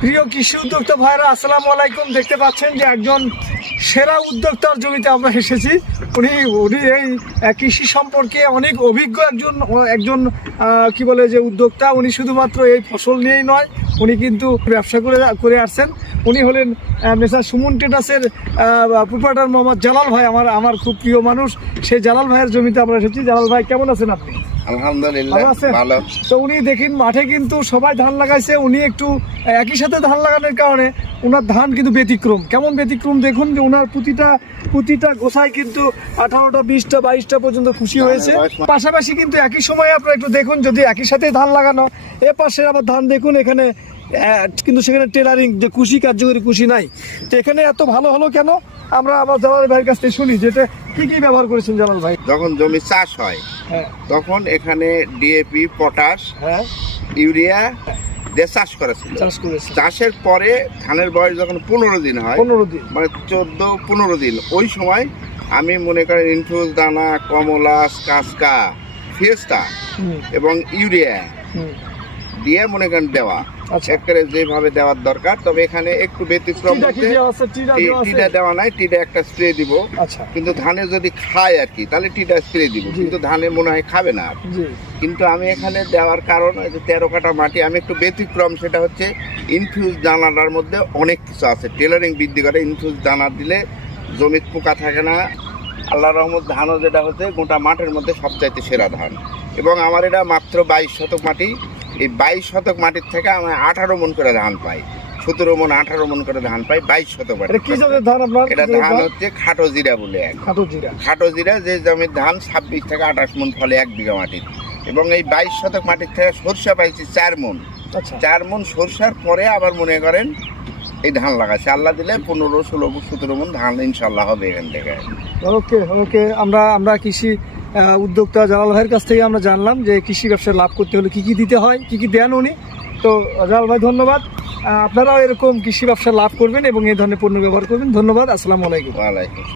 প্রিয় কৃষি উদ্যোক্তা ভাইরা, আসসালামু আলাইকুম। দেখতে পাচ্ছেন যে একজন সেরা উদ্যোক্তার জমিতে আমরা এসেছি। উনি এই কৃষি সম্পর্কে অনেক অভিজ্ঞ একজন কি বলে যে উদ্যোক্তা। উনি শুধুমাত্র এই ফসল নিয়েই নয়, উনি কিন্তু ব্যবসা করে আসছেন। উনি হলেন মেসার সুমন ট্রেডার্সের প্রোপ্রাইটার মোহাম্মদ জালাল ভাই। আমার খুব প্রিয় মানুষ। সেই জালাল ভাইয়ের জমিতে আমরা এসেছি। জালাল ভাই, কেমন আছেন আপনি? আলহামদুলিল্লাহ ভালো। তো উনি দেখেন মাঠে কিন্তু সবাই ধান লাগাইছে, উনি একটু একই সাথে ধান লাগানোর কারণে ওনার ধান কিন্তু ব্যতিক্রম। কেমন ব্যতিক্রম দেখুন যে ওনার প্রতিটা গোছায় কিন্তু 18টা 20টা 22টা পর্যন্ত খুশি হয়েছে। পাশাপাশি কিন্তু একই সময় আপনারা একটু দেখুন, যদি একই সাথে ধান লাগানো, এ পাশে আবার ধান দেখুন এখানে, কিন্তু সেখানে টেলারিং যে কুশি কার্যকরী কুশি নাই। তো এখানে এত ভালো হলো কেন? আমরা আবার জালাল ভাইয়ের কাছ থেকে শুনি যেটা কি ব্যবহার করেছেন জালাল ভাই। যখন জমি চাষ হয় তখন এখানে ডিএপি, পটাশ, ইউরিয়া দিয়ে চাষ করেছিল। চাষের পরে ধানের বয়স যখন 15 দিন হয়, 15 দিন মানে 14-15 দিন, ওই সময় আমি মনে করেন ইনফিউজ দানা, কমলাস, কাসকা, ফিয়েস্টা এবং ইউরিয়া দিয়ে মনে করেন দেওয়া, একেবারে যেভাবে দেওয়ার দরকার। তবে এখানে একটু ব্যতিক্রম, টিডা দেওয়া নাই, টিডা একটা স্প্রে দিব। কিন্তু ধানে যদি খায় আর কি, তাহলে টিডা স্প্রে দিব, কিন্তু ধানে মনে হয় খাবে না। কিন্তু আমি এখানে দেওয়ার কারণ 13 কাঠা মাটি, আমি একটু ব্যতিক্রম। সেটা হচ্ছে ইনফিউজ দানাটার মধ্যে অনেক কিছু আছে, টেলারিং বৃদ্ধি করে। ইনফিউজ দানা দিলে জমিতে পোকা থাকে না। আল্লাহ রহমত ধানও যেটা হচ্ছে গোটা মাঠের মধ্যে সবচাইতে সেরা ধান। এবং আমার এটা মাত্র 22 শতক মাটি। এই 22 শতক মাটির থেকে আমি 18 মন করে ধান পাই, 17 মন 18 মন করে ধান পাই 22 শতক মাটি। এটা ধান হচ্ছে খাটো জিরা বলে। খাটো জিরা যে জমির ধান 26 থেকে 28 মন ফলে 1 বিঘা মাটির। এবং এই 22 শতক মাটির থেকে সরষা পাইছি 4 মন। 4 মন সরষার পরে আবার মনে করেন এই ধান লাগাচ্ছে। আল্লাহ দিলে 15, 16, 17 মন ধান ইনশাল্লাহ হবে এখান থেকে। ওকে আমরা কৃষি উদ্যোক্তা জালাল ভাইয়ের কাছ থেকে আমরা জানলাম যে কৃষি ব্যবসায় লাভ করতে হলে কি দিতে হয়, কি দেন উনি। তো জালাল ভাই ধন্যবাদ। আপনারাও এরকম কৃষি ব্যবসা লাভ করবেন এবং এই ধরনের পণ্য ব্যবহার করবেন। ধন্যবাদ। আসসালামু আলাইকুম।